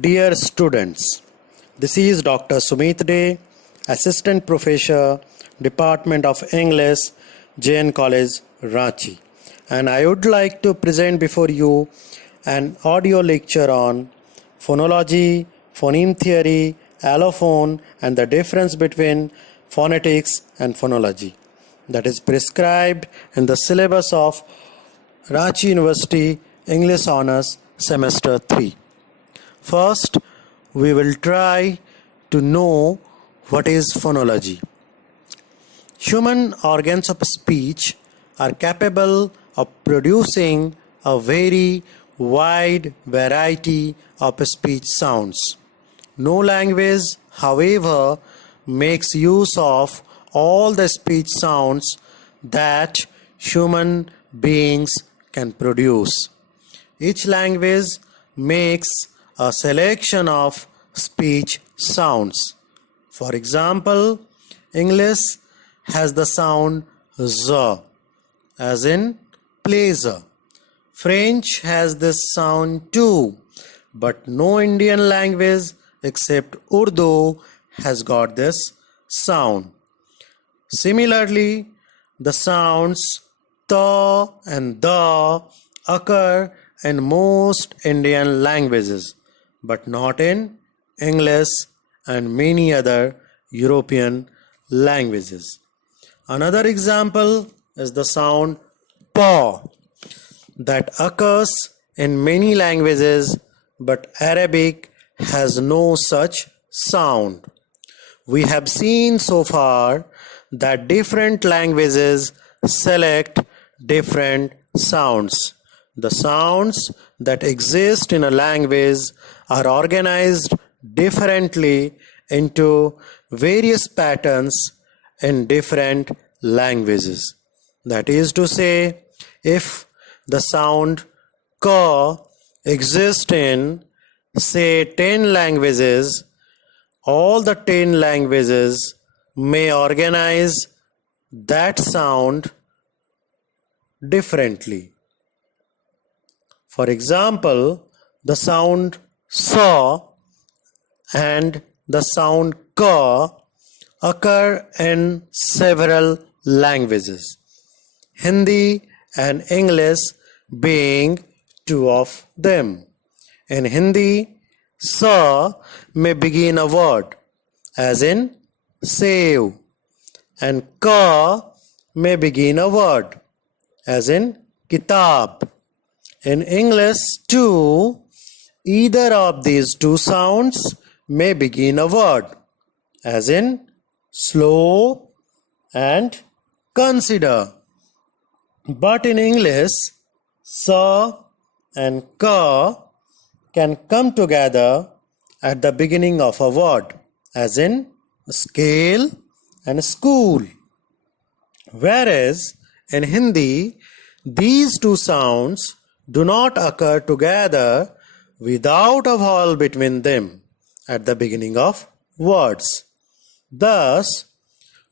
Dear students, this is Dr. Sumit Dey, Assistant Professor, Department of English, JN College, Ranchi. And I would like to present before you an audio lecture on phonology, phoneme theory, allophone, and the difference between phonetics and phonology that is prescribed in the syllabus of Ranchi University English Honours Semester 3. First, we will try to know what is phonology. Human organs of speech are capable of producing a very wide variety of speech sounds. No language, however, makes use of all the speech sounds that human beings can produce. Each language makes a selection of speech sounds. For example, English has the sound z, as in pleasure. French has this sound too, but no Indian language except Urdu has got this sound. Similarly, the sounds ta and da occur in most Indian languages, but not in English and many other European languages. Another example is the sound pa that occurs in many languages, but Arabic has no such sound. We have seen so far that different languages select different sounds. The sounds that exist in a language are organized differently into various patterns in different languages. That is to say, if the sound ka exists in, say, 10 languages, all the 10 languages may organize that sound differently. For example, the sound sa and the sound ka occur in several languages, Hindi and English being two of them. In Hindi, sa may begin a word, as in save, and ka may begin a word, as in kitab. In English too, either of these two sounds may begin a word, as in slow and consider. But in English, sa and ka can come together at the beginning of a word, as in scale and school. Whereas in Hindi, these two sounds do not occur together without a vowel between them at the beginning of words. Thus,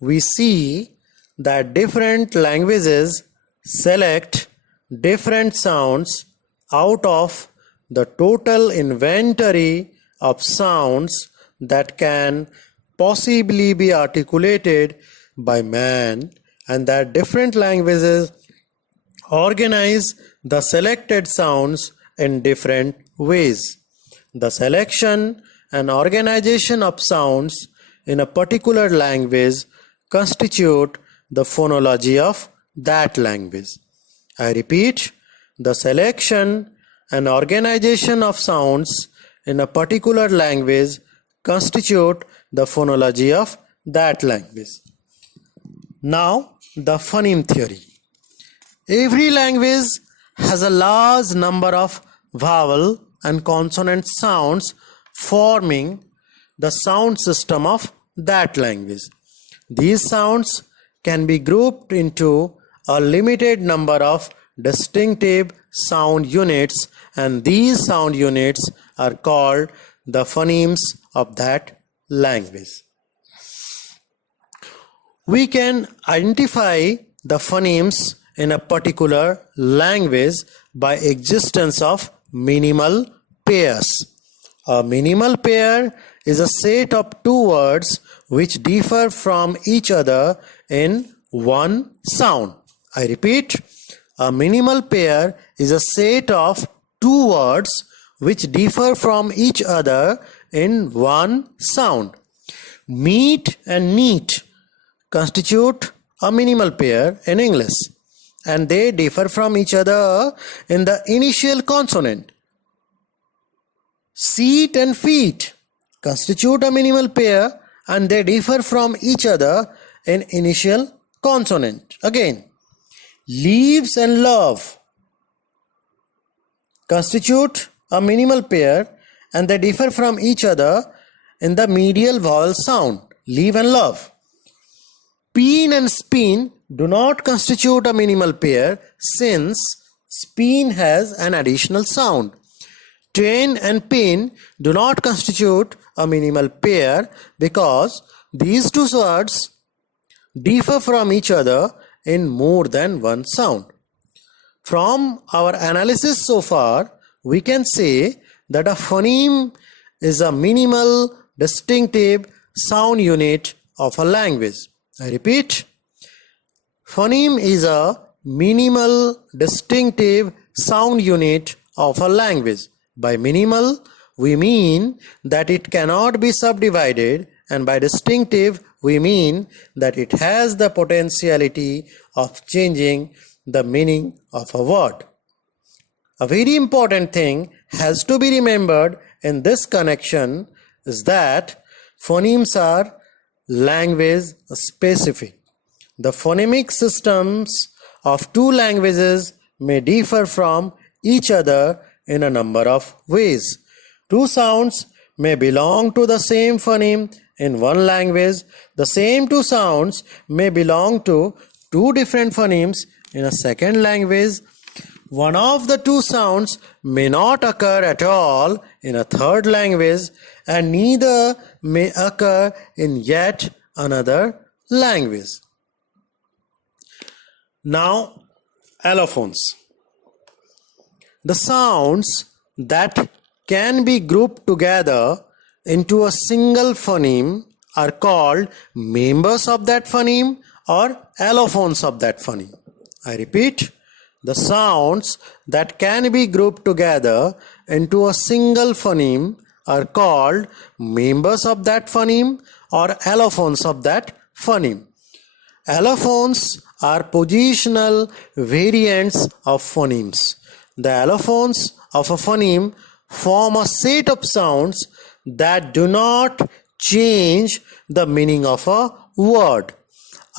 we see that different languages select different sounds out of the total inventory of sounds that can possibly be articulated by man, and that different languages organize the selected sounds in different ways. The selection and organization of sounds in a particular language constitute the phonology of that language. I repeat, the selection and organization of sounds in a particular language constitute the phonology of that language. Now, the phoneme theory. Every language has a large number of vowel and consonant sounds forming the sound system of that language. These sounds can be grouped into a limited number of distinctive sound units, and these sound units are called the phonemes of that language. We can identify the phonemes in a particular language by existence of minimal pairs. A minimal pair is a set of two words which differ from each other in one sound. I repeat, a minimal pair is a set of two words which differ from each other in one sound. Meet and neat constitute a minimal pair in English, and they differ from each other in the initial consonant. Seat and feet constitute a minimal pair, and they differ from each other in initial consonant. Again, leaves and love constitute a minimal pair, and they differ from each other in the medial vowel sound. Leave and love. Peen and spin do not constitute a minimal pair, since spin has an additional sound. Train and pin do not constitute a minimal pair because these two words differ from each other in more than one sound. From our analysis so far, we can say that a phoneme is a minimal distinctive sound unit of a language. I repeat, phoneme is a minimal distinctive sound unit of a language. By minimal, we mean that it cannot be subdivided, and by distinctive, we mean that it has the potentiality of changing the meaning of a word. A very important thing has to be remembered in this connection is that phonemes are language specific. The phonemic systems of two languages may differ from each other in a number of ways. Two sounds may belong to the same phoneme in one language. The same two sounds may belong to two different phonemes in a second language. One of the two sounds may not occur at all in a third language, and neither may occur in yet another language. Now, allophones. The sounds that can be grouped together into a single phoneme are called members of that phoneme or allophones of that phoneme. I repeat, the sounds that can be grouped together into a single phoneme are called members of that phoneme or allophones of that phoneme. Allophones are positional variants of phonemes. The allophones of a phoneme form a set of sounds that do not change the meaning of a word,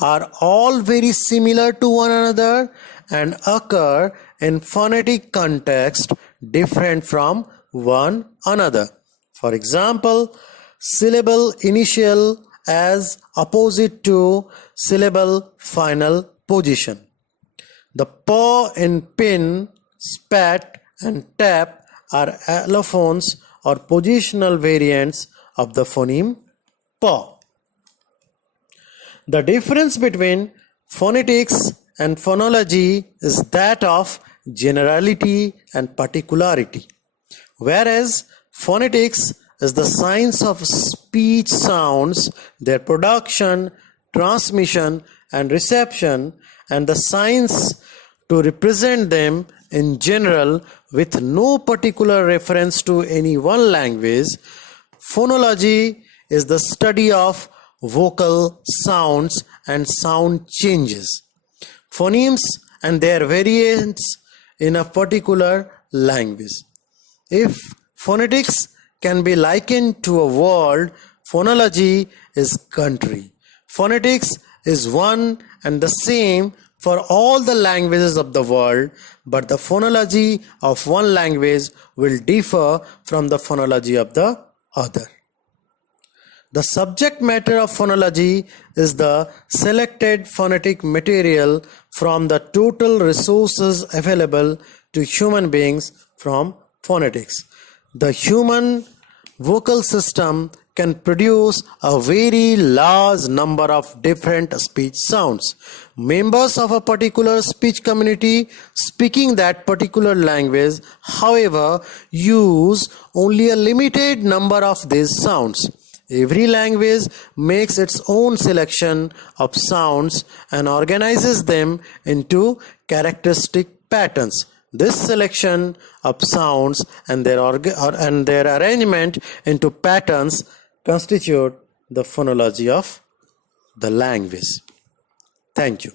are all very similar to one another, and occur in phonetic context different from one another. For example, syllable initial as opposite to syllable final position. The paw in pin, spat, and tap are allophones or positional variants of the phoneme paw. The difference between phonetics and phonology is that of generality and particularity, whereas phonetics is the science of speech sounds, their production, transmission, and reception, and the science to represent them in general with no particular reference to any one language. Phonology is the study of vocal sounds and sound changes, phonemes and their variants in a particular language. If phonetics can be likened to a world, phonology is country. Phonetics is one and the same for all the languages of the world, but the phonology of one language will differ from the phonology of the other. The subject matter of phonology is the selected phonetic material from the total resources available to human beings from phonetics. The human vocal system can produce a very large number of different speech sounds. Members of a particular speech community speaking that particular language, however, use only a limited number of these sounds. Every language makes its own selection of sounds and organizes them into characteristic patterns. This selection of sounds and their arrangement into patterns constitute the phonology of the language. Thank you.